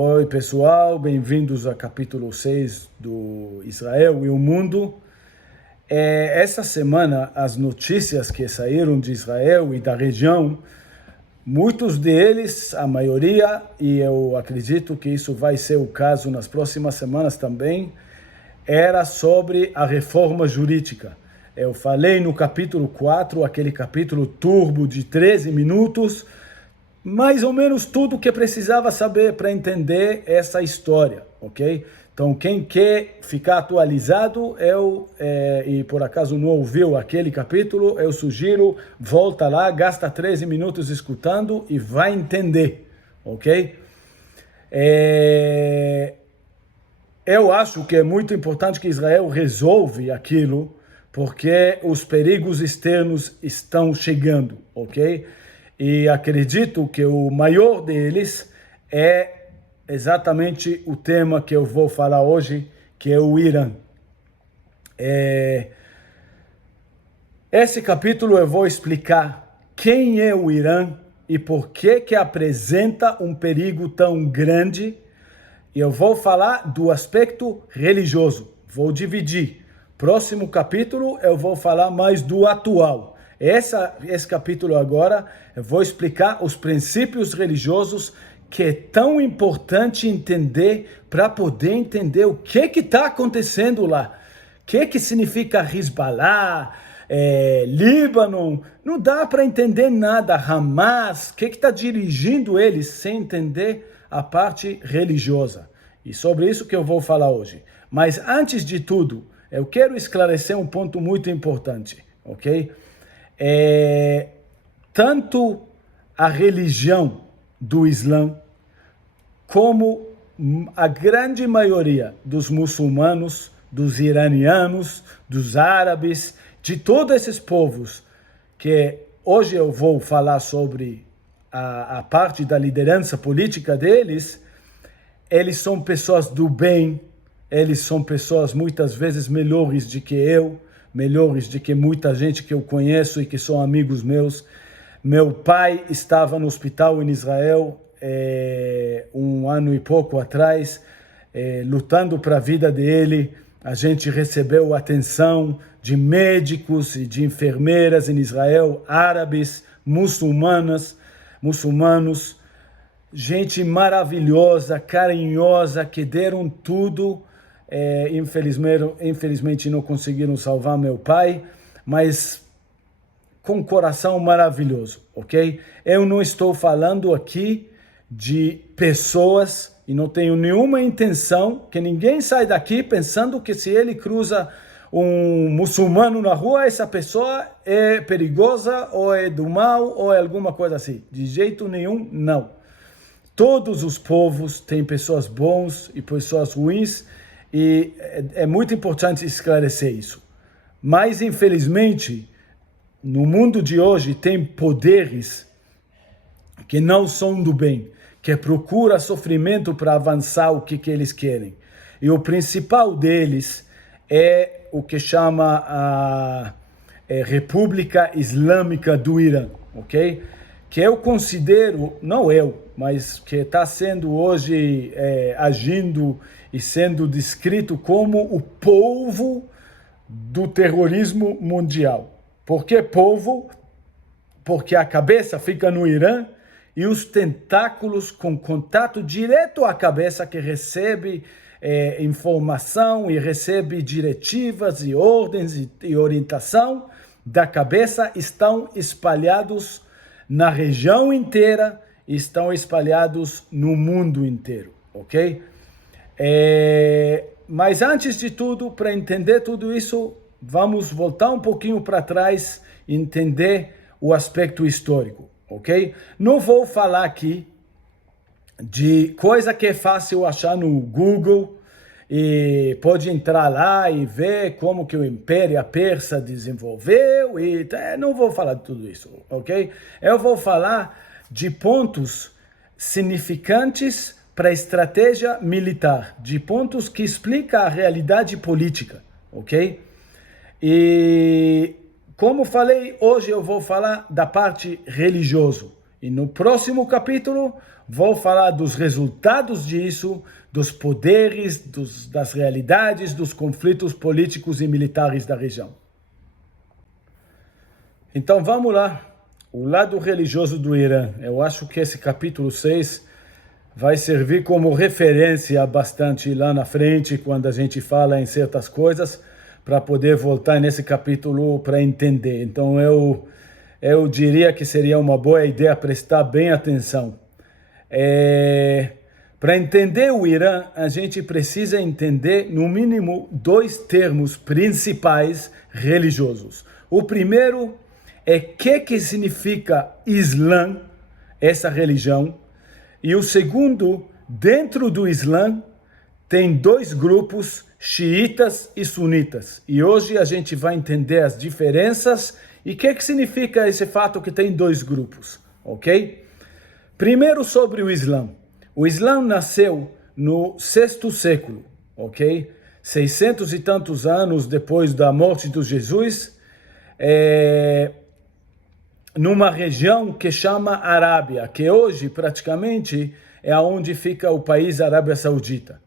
Oi pessoal, bem-vindos ao capítulo 6 do Israel e o Mundo. Essa semana as notícias que saíram de Israel e da região, muitos deles, a maioria, e eu acredito que isso vai ser o caso nas próximas semanas também, era sobre a reforma jurídica. Eu falei no capítulo 4, aquele capítulo turbo de 13 minutos, mais ou menos tudo que precisava saber para entender essa história, ok? Então, quem quer ficar atualizado, e por acaso não ouviu aquele capítulo, eu sugiro, volta lá, gasta 13 minutos escutando e vai entender, ok? Eu acho que é muito importante que Israel resolva aquilo, porque os perigos externos estão chegando, ok? E acredito que o maior deles é exatamente o tema que eu vou falar hoje, que é o Irã. Esse capítulo eu vou explicar quem é o Irã e por que apresenta um perigo tão grande. E eu vou falar do aspecto religioso. Vou dividir. Próximo capítulo eu vou falar mais do atual. Esse capítulo agora, eu vou explicar os princípios religiosos que é tão importante entender para poder entender o que está acontecendo lá. O que significa Hezbollah, Líbano, não dá para entender nada. Hamas, o que está dirigindo eles sem entender a parte religiosa. E sobre isso que eu vou falar hoje. Mas antes de tudo, eu quero esclarecer um ponto muito importante, ok? Tanto a religião do Islã como a grande maioria dos muçulmanos, dos iranianos, dos árabes, de todos esses povos, que hoje eu vou falar sobre a parte da liderança política deles, eles são pessoas do bem, eles são pessoas muitas vezes melhores do que eu, melhores do que muita gente que eu conheço e que são amigos meus. Meu pai estava no hospital em Israel um ano e pouco atrás, lutando para a vida dele. A gente recebeu atenção de médicos e de enfermeiras em Israel, árabes, muçulmanos, gente maravilhosa, carinhosa, que deram tudo. Infelizmente não conseguiram salvar meu pai, mas com coração maravilhoso, ok? Eu não estou falando aqui de pessoas e não tenho nenhuma intenção que ninguém saia daqui pensando que se ele cruza um muçulmano na rua, essa pessoa é perigosa ou é do mal ou é alguma coisa assim. De jeito nenhum, não. Todos os povos têm pessoas bons e pessoas ruins, e é muito importante esclarecer isso. Mas, infelizmente, no mundo de hoje tem poderes que não são do bem, que procuram sofrimento para avançar o que eles querem. E o principal deles é o que chama a República Islâmica do Irã, ok? Que eu considero, não eu, mas que está sendo hoje agindo e sendo descrito como o povo do terrorismo mundial. Por que povo? Porque a cabeça fica no Irã e os tentáculos com contato direto à cabeça, que recebe informação e recebe diretivas e ordens e orientação da cabeça, estão espalhados na região inteira, estão espalhados no mundo inteiro, ok? Mas antes de tudo, para entender tudo isso, vamos voltar um pouquinho para trás e entender o aspecto histórico, ok? Não vou falar aqui de coisa que é fácil achar no Google, e pode entrar lá e ver como que o Império Persa desenvolveu, não vou falar de tudo isso, ok? Eu vou falar de pontos significantes para a estratégia militar, de pontos que explicam a realidade política, ok? E como falei, hoje eu vou falar da parte religiosa. E no próximo capítulo vou falar dos resultados disso, dos poderes, das realidades, dos conflitos políticos e militares da região. Então vamos lá, o lado religioso do Irã. Eu acho que esse capítulo 6 vai servir como referência bastante lá na frente, quando a gente fala em certas coisas, para poder voltar nesse capítulo para entender. Então eu diria que seria uma boa ideia prestar bem atenção. Para entender o Irã, a gente precisa entender, no mínimo, 2 termos principais religiosos. O primeiro é que significa Islã, essa religião. E o segundo, dentro do Islã, tem 2 grupos, xiitas e sunitas. E hoje a gente vai entender as diferenças e o que significa esse fato que tem 2 grupos, ok? Primeiro sobre o Islã. O Islã nasceu no 6º século, ok? 600 e tantos anos depois da morte de Jesus, numa região que chama Arábia, que hoje praticamente é onde fica o país Arábia Saudita.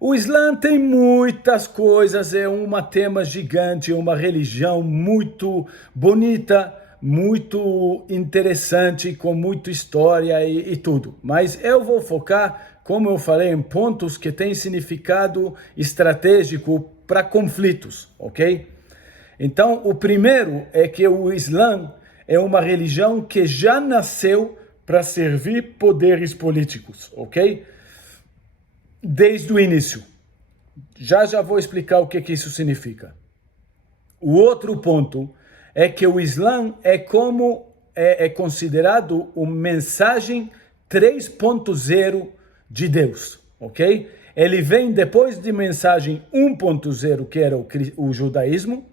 O Islã tem muitas coisas, é um tema gigante, uma religião muito bonita, muito interessante, com muita história e tudo. Mas eu vou focar, como eu falei, em pontos que têm significado estratégico para conflitos, ok? Então, o primeiro é que o Islã é uma religião que já nasceu para servir poderes políticos, ok? Desde o início. Já vou explicar o que isso significa. O outro ponto é que o Islã é considerado uma mensagem 3.0 de Deus, ok? Ele vem depois de mensagem 1.0, que era o judaísmo,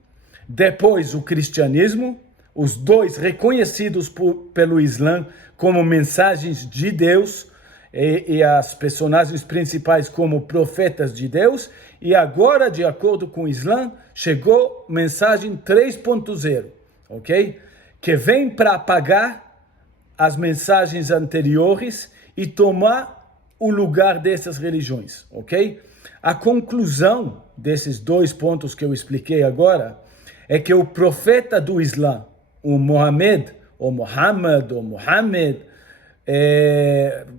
depois o cristianismo, os 2 reconhecidos pelo Islã como mensagens de Deus, e as personagens principais como profetas de Deus, e agora, de acordo com o Islã, chegou mensagem 3.0, ok? Que vem para apagar as mensagens anteriores e tomar o lugar dessas religiões, ok? A conclusão desses 2 pontos que eu expliquei agora é que o profeta do Islã, o Mohammed, ou Mohammed,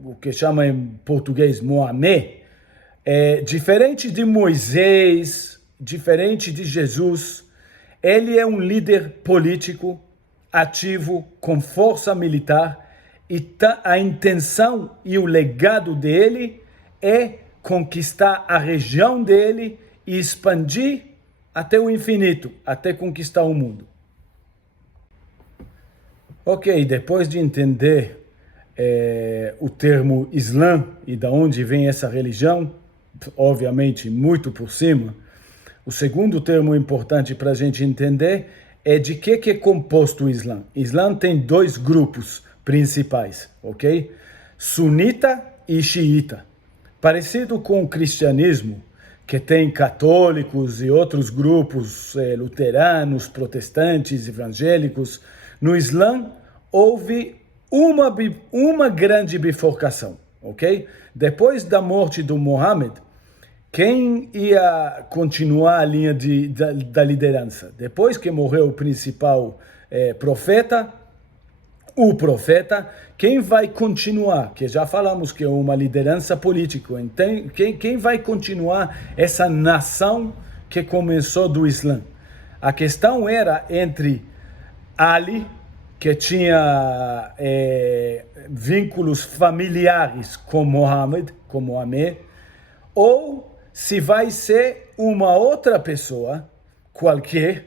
o que chama em português Mohammed, diferente de Moisés, diferente de Jesus, ele é um líder político ativo, com força militar, e a intenção e o legado dele é conquistar a região dele e expandir até o infinito, até conquistar o mundo. Ok, depois de entender o termo Islã e de onde vem essa religião, obviamente muito por cima, o segundo termo importante para a gente entender é de que é composto o Islã. O Islã tem 2 grupos principais, ok? Sunita e xiita. Parecido com o cristianismo, que tem católicos e outros grupos luteranos, protestantes, evangélicos, no Islã houve uma grande bifurcação, ok? Depois da morte do Muhammad, quem ia continuar a linha da liderança? Depois que morreu o principal profeta, quem vai continuar? Que já falamos que é uma liderança política. Então, quem vai continuar essa nação que começou do Islã? A questão era entre Ali, que tinha vínculos familiares com Mohammed, ou se vai ser uma outra pessoa, qualquer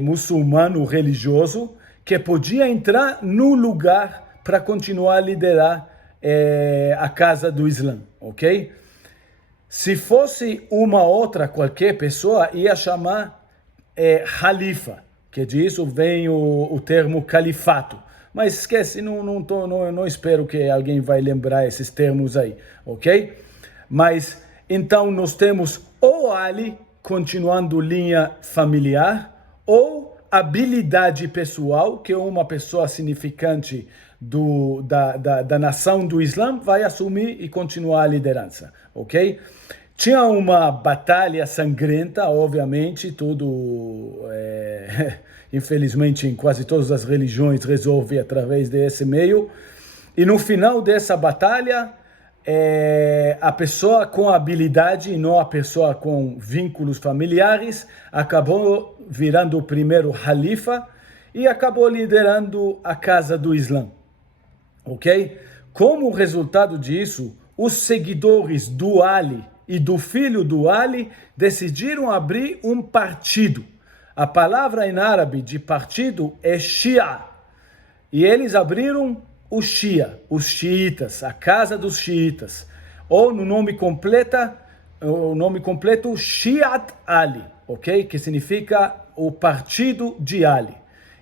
muçulmano religioso, que podia entrar no lugar para continuar a liderar a casa do Islã, ok? Se fosse uma outra qualquer pessoa, ia chamar Khalifa, que disso vem o termo califato. Mas esquece, não espero que alguém vai lembrar esses termos aí, ok? Mas, então, nós temos ou Ali continuando linha familiar, ou habilidade pessoal, que uma pessoa significante da nação do Islã vai assumir e continuar a liderança, ok? Tinha uma batalha sangrenta, obviamente, infelizmente em quase todas as religiões resolve através desse meio, e no final dessa batalha, a pessoa com habilidade e não a pessoa com vínculos familiares acabou virando o primeiro califa e acabou liderando a casa do Islã, ok? Como resultado disso, os seguidores do Ali e do filho do Ali decidiram abrir um partido. A palavra em árabe de partido é Shia, e eles abriram o Shia, os xiitas, a casa dos xiitas, ou no nome completo Shiat Ali, ok? Que significa o partido de Ali.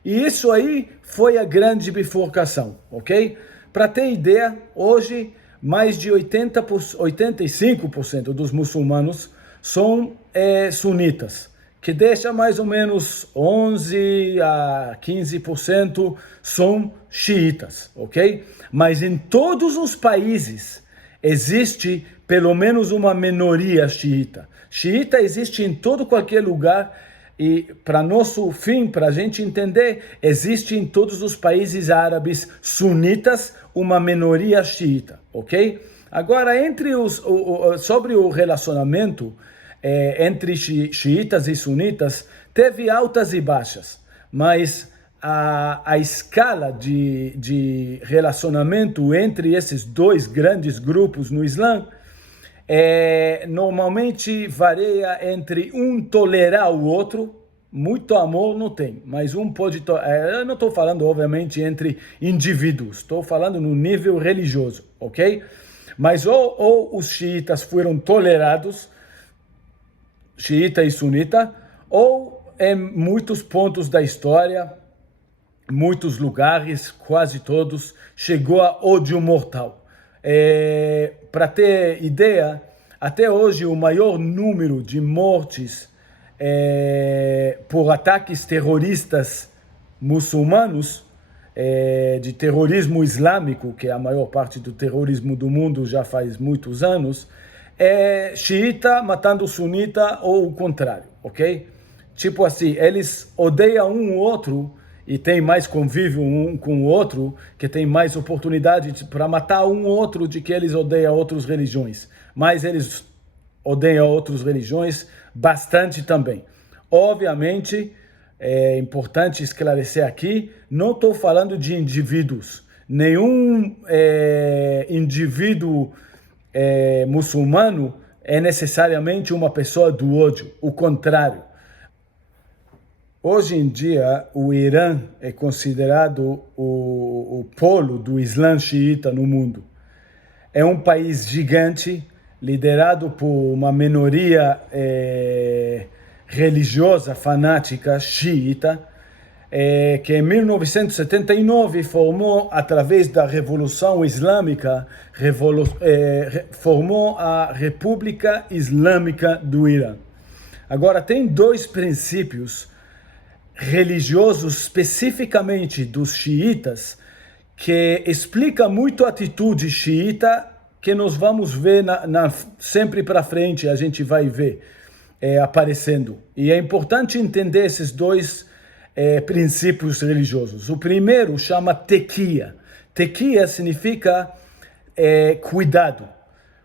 E isso aí foi a grande bifurcação, ok? Para ter ideia, hoje mais de 85% dos muçulmanos são sunitas, que deixa mais ou menos 11 a 15% são xiitas, ok? Mas em todos os países existe pelo menos uma minoria xiita. Xiita existe em qualquer lugar e, para nosso fim, para a gente entender, existe em todos os países árabes sunitas uma minoria xiita, ok? Agora, sobre o relacionamento entre xiitas e sunitas, teve altas e baixas, mas a escala de relacionamento entre esses dois grandes grupos no Islã normalmente varia entre um tolerar o outro, muito amor não tem, mas um pode... eu não estou falando, obviamente, entre indivíduos, estou falando no nível religioso, ok? Mas ou os xiitas foram tolerados, xiita e sunita, ou em muitos pontos da história, muitos lugares, quase todos, chegou a ódio mortal. Para ter ideia, até hoje o maior número de mortes por ataques terroristas muçulmanos, de terrorismo islâmico, que é a maior parte do terrorismo do mundo já faz muitos anos, xiita matando sunita ou o contrário, ok? Tipo assim, eles odeiam um ou outro e tem mais convívio um com o outro, que tem mais oportunidade para matar um ou outro de que eles odeiam outras religiões. Mas eles odeiam outras religiões bastante também. Obviamente, é importante esclarecer aqui, não estou falando de indivíduos. Nenhum indivíduo muçulmano é necessariamente uma pessoa do ódio, o contrário. Hoje em dia, o Irã é considerado o polo do Islã xiita no mundo. É um país gigante, liderado por uma minoria religiosa, fanática, xiita, que em 1979 formou, através da Revolução Islâmica, formou a República Islâmica do Irã. Agora, tem dois princípios religiosos, especificamente dos xiitas, que explica muito a atitude xiita, que nós vamos ver sempre para frente, a gente vai ver aparecendo. E é importante entender esses dois princípios religiosos. O primeiro chama tequia. Tequia significa cuidado.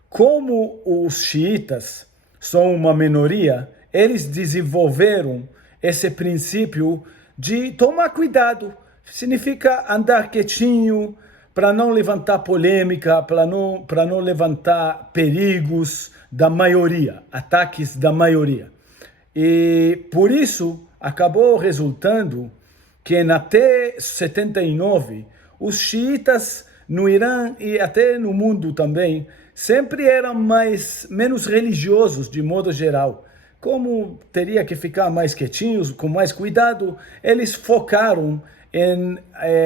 Como os xiitas são uma minoria, eles desenvolveram esse princípio de tomar cuidado. Significa andar quietinho, para não levantar polêmica, para não levantar perigos da maioria, ataques da maioria. E por isso acabou resultando que até 79, os xiitas no Irã e até no mundo também, sempre eram menos religiosos de modo geral. Como teria que ficar mais quietinhos, com mais cuidado, eles focaram em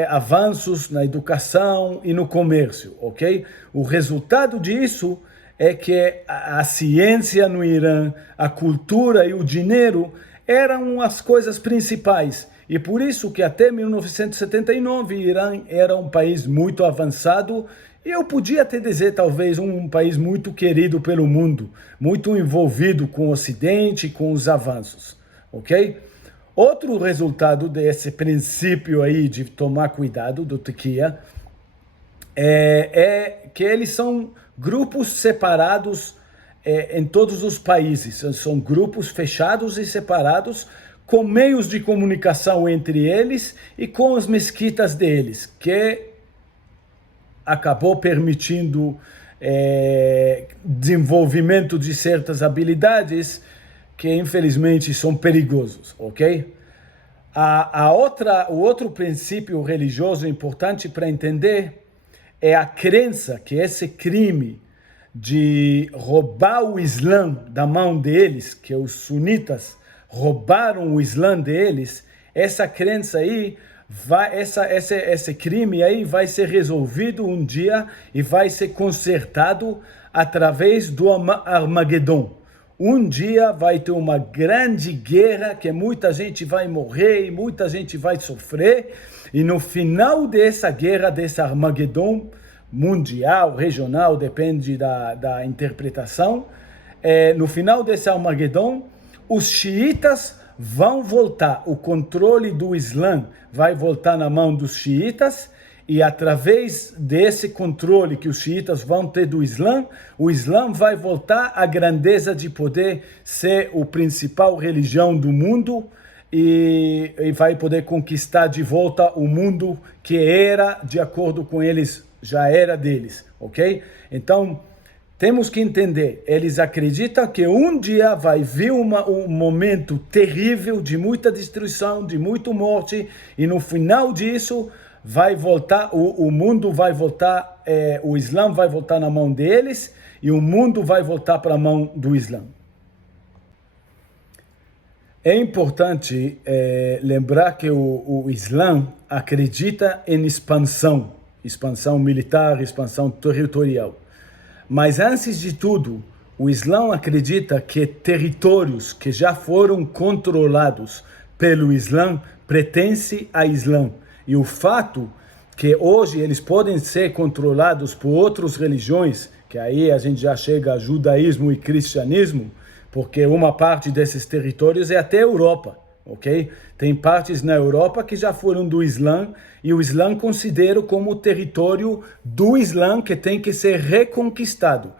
avanços na educação e no comércio, ok? O resultado disso é que a ciência no Irã, a cultura e o dinheiro eram as coisas principais. E por isso que até 1979 o Irã era um país muito avançado, e eu podia até dizer talvez um país muito querido pelo mundo, muito envolvido com o Ocidente, com os avanços, ok? Outro resultado desse princípio aí de tomar cuidado do Turquia é que eles são grupos separados em todos os países. São grupos fechados e separados, com meios de comunicação entre eles e com as mesquitas deles, que acabou permitindo desenvolvimento de certas habilidades que infelizmente são perigosos, ok? O outro princípio religioso importante para entender é a crença que esse crime de roubar o Islã da mão deles, que os sunitas roubaram o Islã deles, essa crença aí, esse crime aí vai ser resolvido um dia e vai ser consertado através do Armagedon. Um dia vai ter uma grande guerra que muita gente vai morrer e muita gente vai sofrer. E no final dessa guerra, desse Armagedon, mundial, regional, depende da interpretação, no final desse Armagedon, os xiitas vão voltar. O controle do Islã vai voltar na mão dos xiitas. E através desse controle que os xiitas vão ter do Islã, o Islã vai voltar à grandeza de poder ser a principal religião do mundo e vai poder conquistar de volta o mundo que era, de acordo com eles, já era deles, ok? Então, temos que entender, eles acreditam que um dia vai vir um momento terrível de muita destruição, de muita morte, e no final disso vai voltar, o mundo vai voltar, o Islã vai voltar na mão deles e o mundo vai voltar para a mão do Islã. É importante lembrar que o Islã acredita em expansão militar, expansão territorial. Mas antes de tudo, o Islã acredita que territórios que já foram controlados pelo Islã pertencem a Islã. E o fato que hoje eles podem ser controlados por outras religiões, que aí a gente já chega a judaísmo e cristianismo, porque uma parte desses territórios é até a Europa, ok? Tem partes na Europa que já foram do Islã, e o Islã considera como território do Islã que tem que ser reconquistado.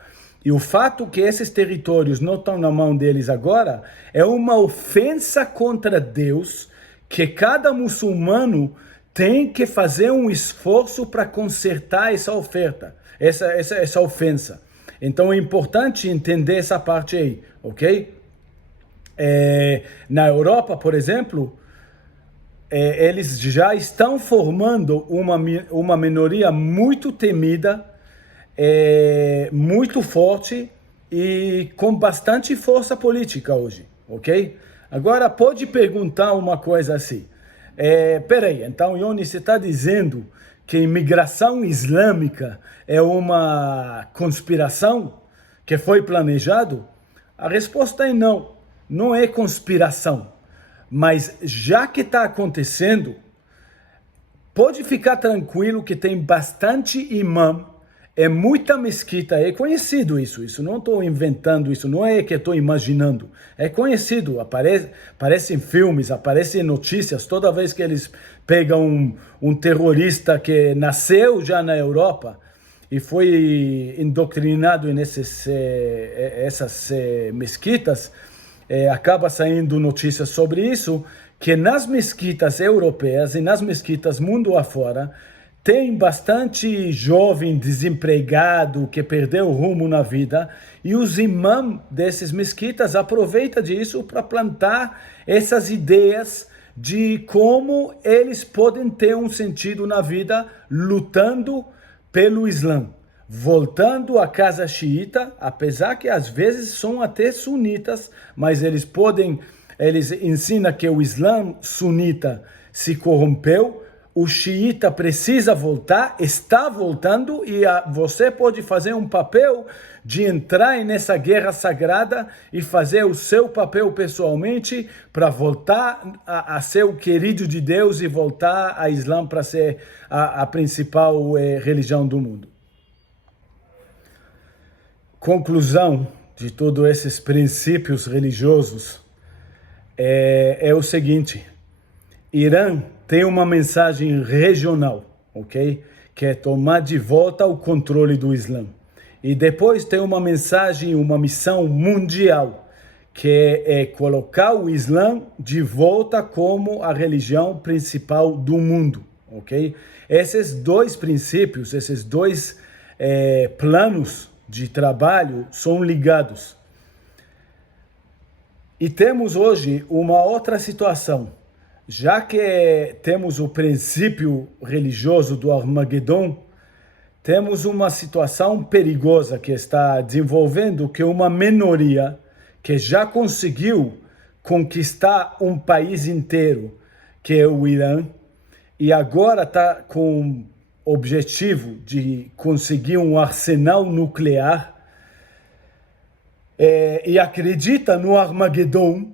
E o fato que esses territórios não estão na mão deles agora é uma ofensa contra Deus, que cada muçulmano tem que fazer um esforço para consertar essa ofensa. Então é importante entender essa parte aí, ok? Na Europa, por exemplo, eles já estão formando uma minoria muito temida, muito forte e com bastante força política hoje, ok? Agora, pode perguntar uma coisa assim. Peraí, então, Yoni, você está dizendo que a imigração islâmica é uma conspiração que foi planejado? A resposta é não, não é conspiração. Mas já que está acontecendo, pode ficar tranquilo que tem bastante imã, muita mesquita, é conhecido isso não estou inventando isso, não é que estou imaginando, é conhecido, aparece em filmes, aparece em notícias, toda vez que eles pegam um terrorista que nasceu já na Europa e foi indoctrinado nessas mesquitas, acaba saindo notícias sobre isso, que nas mesquitas europeias e nas mesquitas mundo afora, tem bastante jovem desempregado que perdeu o rumo na vida, e os imãs desses mesquitas aproveitam disso para plantar essas ideias de como eles podem ter um sentido na vida lutando pelo Islã, voltando à casa xiita, apesar que às vezes são até sunitas, mas eles ensinam que o Islã sunita se corrompeu, o xiita precisa voltar, está voltando, e você pode fazer um papel de entrar nessa guerra sagrada e fazer o seu papel pessoalmente para voltar a ser o querido de Deus e voltar a Islã para ser a principal religião do mundo. Conclusão de todos esses princípios religiosos é o seguinte: Irã tem uma mensagem regional, ok? Que é tomar de volta o controle do Islã. E depois tem uma mensagem, uma missão mundial, que é colocar o Islã de volta como a religião principal do mundo, ok? Esses dois princípios, esses dois planos de trabalho são ligados. E temos hoje uma outra situação. Já que temos o princípio religioso do Armagedon, temos uma situação perigosa que está desenvolvendo, que é uma minoria que já conseguiu conquistar um país inteiro, que é o Irã, e agora está com o objetivo de conseguir um arsenal nuclear, e acredita no Armagedon.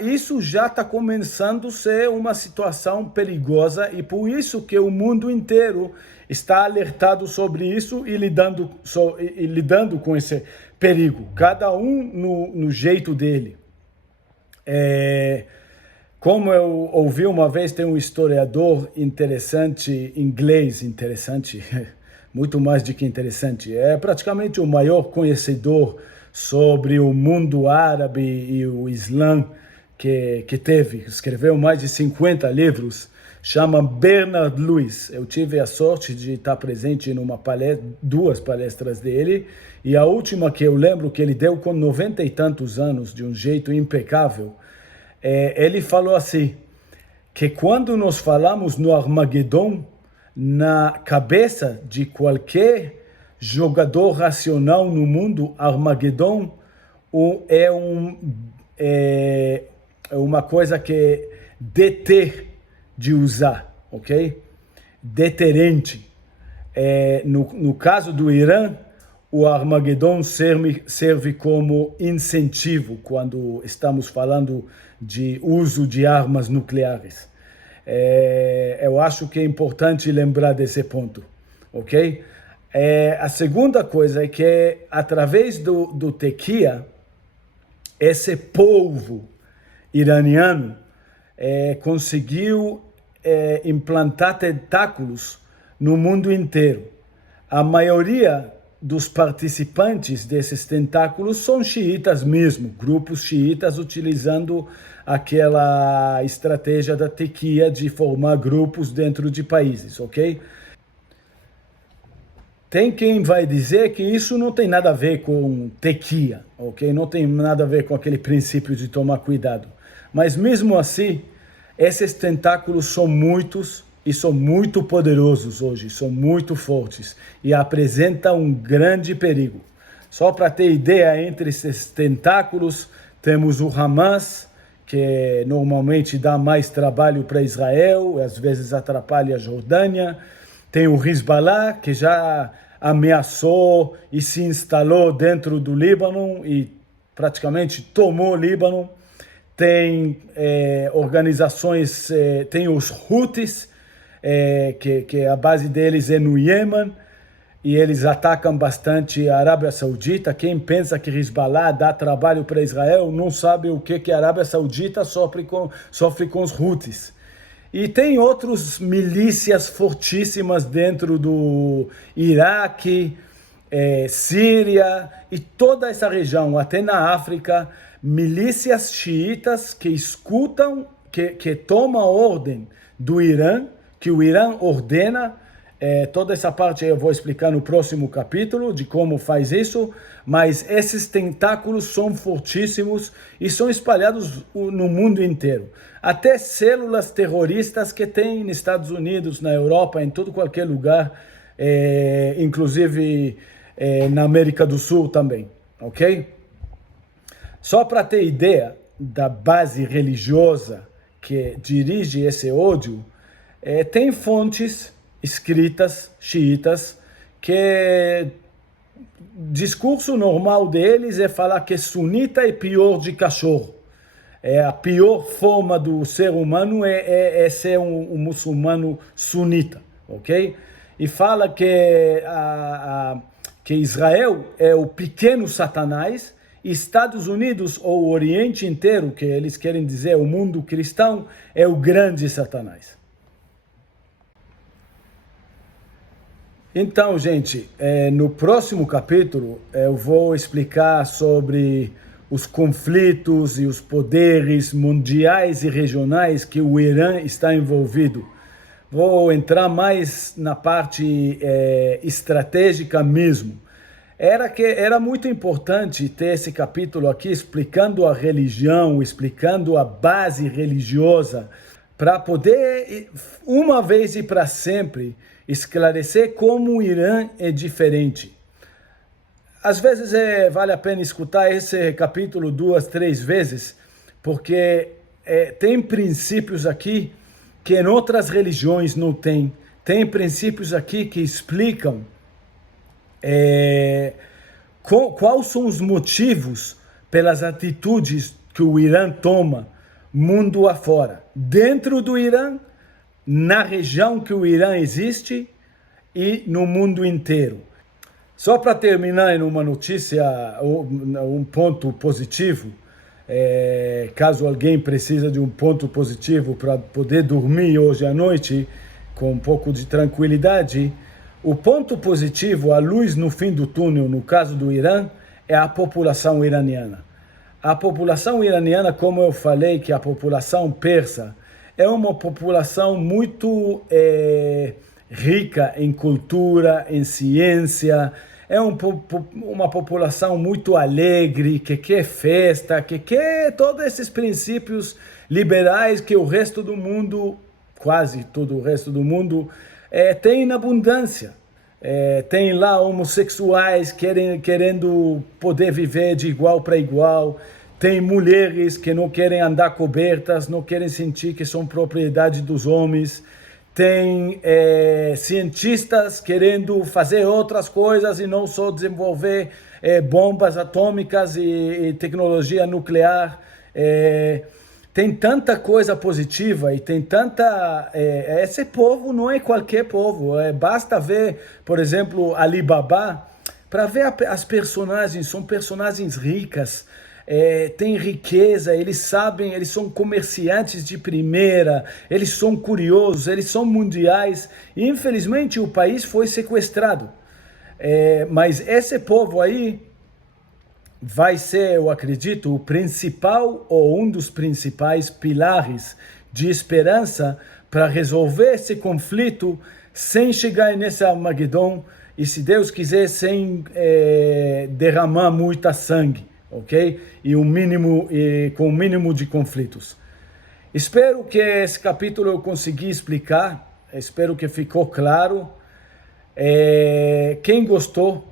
Isso já está começando a ser uma situação perigosa, e por isso que o mundo inteiro está alertado sobre isso e lidando com esse perigo, cada um no jeito dele. Como eu ouvi uma vez, tem um historiador interessante, inglês interessante, muito mais do que interessante, é praticamente o maior conhecedor sobre o mundo árabe e o Islã que teve. Escreveu mais de 50 livros, chama Bernard Lewis. Eu tive a sorte de estar presente em duas palestras dele, e a última que eu lembro que ele deu com 90 e tantos anos, de um jeito impecável, ele falou assim, que quando nós falamos no Armagedon, na cabeça de qualquer jogador racional no mundo, Armagedon é uma coisa que deter de usar, ok? Deterrente. No caso do Irã, o Armagedon serve como incentivo quando estamos falando de uso de armas nucleares. Eu acho que é importante lembrar desse ponto, ok? A segunda coisa é que, através do tequia, esse povo iraniano conseguiu implantar tentáculos no mundo inteiro. A maioria dos participantes desses tentáculos são xiitas mesmo, grupos xiitas utilizando aquela estratégia da tequia de formar grupos dentro de países, ok? Tem quem vai dizer que isso não tem nada a ver com tequia, ok? Não tem nada a ver com aquele princípio de tomar cuidado. Mas mesmo assim, esses tentáculos são muitos e são muito poderosos hoje, são muito fortes e apresentam um grande perigo. Só para ter ideia, entre esses tentáculos temos o Hamas, que normalmente dá mais trabalho para Israel, às vezes atrapalha a Jordânia. Tem o Hezbollah, que já ameaçou e se instalou dentro do Líbano e praticamente tomou o Líbano. Tem organizações, tem os Houthis, que a base deles é no Iêmen, e eles atacam bastante a Arábia Saudita. Quem pensa que Hezbollah dá trabalho para Israel não sabe o que a Arábia Saudita sofre com os Houthis. E tem outras milícias fortíssimas dentro do Iraque, Síria e toda essa região, até na África, milícias xiitas que escutam, que tomam ordem do Irã, que o Irã ordena. Toda essa parte eu vou explicar no próximo capítulo de como faz isso, mas esses tentáculos são fortíssimos e são espalhados no mundo inteiro. Até células terroristas que tem nos Estados Unidos, na Europa, em todo qualquer lugar, inclusive na América do Sul também, ok? Só para ter ideia da base religiosa que dirige esse ódio, tem fontes escritas, xiitas, que discurso normal deles é falar que sunita é pior de cachorro. A pior forma do ser humano é ser um muçulmano sunita, ok? E fala que Israel é o pequeno Satanás, Estados Unidos ou o Oriente inteiro, que eles querem dizer o mundo cristão, é o grande Satanás. Então, gente, no próximo capítulo eu vou explicar sobre os conflitos e os poderes mundiais e regionais que o Irã está envolvido. Vou entrar mais na parte estratégica mesmo. Era muito importante ter esse capítulo aqui explicando a religião, explicando a base religiosa, para poder, uma vez e para sempre, esclarecer como o Irã é diferente. Às vezes vale a pena escutar esse capítulo 2, 3 vezes, porque tem princípios aqui que em outras religiões não tem. Tem princípios aqui que explicam quais são os motivos pelas atitudes que o Irã toma mundo afora. Dentro do Irã, na região que o Irã existe e no mundo inteiro. Só para terminar em uma notícia, um ponto positivo, caso alguém precise de um ponto positivo para poder dormir hoje à noite com um pouco de tranquilidade, o ponto positivo, a luz no fim do túnel, no caso do Irã, é a população iraniana. A população iraniana, como eu falei, que a população persa é uma população muito rica em cultura, em ciência, é uma população muito alegre, que quer festa, que quer todos esses princípios liberais que o resto do mundo, quase todo o resto do mundo, tem em abundância. Tem lá homossexuais querendo poder viver de igual para igual, tem mulheres que não querem andar cobertas, não querem sentir que são propriedade dos homens, tem cientistas querendo fazer outras coisas e não só desenvolver bombas atômicas e tecnologia nuclear. Tem tanta coisa positiva e tem tanta... esse povo não é qualquer povo. Basta ver, por exemplo, Alibaba, para ver as personagens, são personagens ricas, tem riqueza, eles sabem, eles são comerciantes de primeira, eles são curiosos, eles são mundiais. E, infelizmente, o país foi sequestrado. Mas esse povo aí vai ser, eu acredito, o principal ou um dos principais pilares de esperança para resolver esse conflito sem chegar nesse Armagedon e, se Deus quiser, sem derramar muita sangue, ok? E com o mínimo de conflitos. Espero que esse capítulo eu consegui explicar, espero que ficou claro. Quem gostou,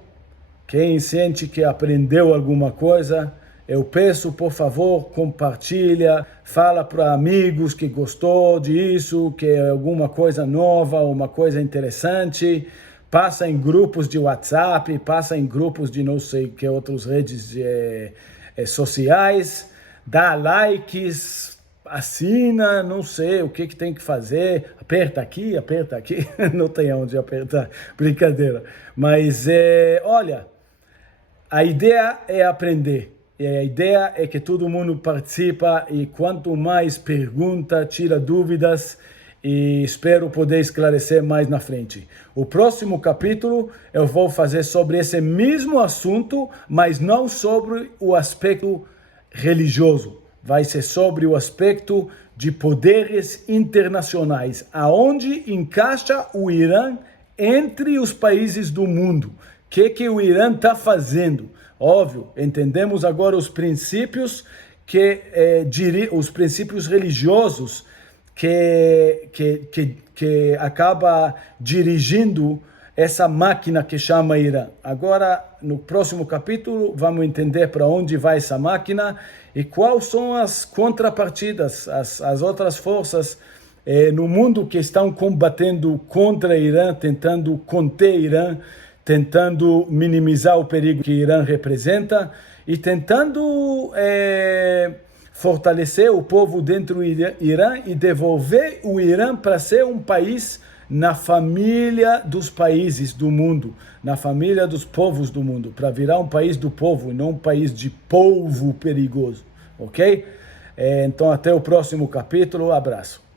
quem sente que aprendeu alguma coisa, eu peço, por favor, compartilha, fala para amigos que gostou disso, que é alguma coisa nova, uma coisa interessante, passa em grupos de WhatsApp, passa em grupos de não sei que outras redes sociais, dá likes, assina, não sei o que tem que fazer, aperta aqui, não tem onde apertar, brincadeira. Mas, olha, a ideia é aprender, e a ideia é que todo mundo participa e quanto mais pergunta, tira dúvidas e espero poder esclarecer mais na frente. O próximo capítulo eu vou fazer sobre esse mesmo assunto, mas não sobre o aspecto religioso. Vai ser sobre o aspecto de poderes internacionais, aonde encaixa o Irã entre os países do mundo. O que o Irã está fazendo? Óbvio, entendemos agora os princípios os princípios religiosos que acaba dirigindo essa máquina que chama Irã. Agora, no próximo capítulo, vamos entender para onde vai essa máquina e quais são as contrapartidas, as outras forças no mundo que estão combatendo contra Irã, tentando conter Irã, tentando minimizar o perigo que Irã representa e tentando fortalecer o povo dentro do Irã e devolver o Irã para ser um país na família dos países do mundo, na família dos povos do mundo, para virar um país do povo e não um país de povo perigoso, ok? Então até o próximo capítulo, abraço.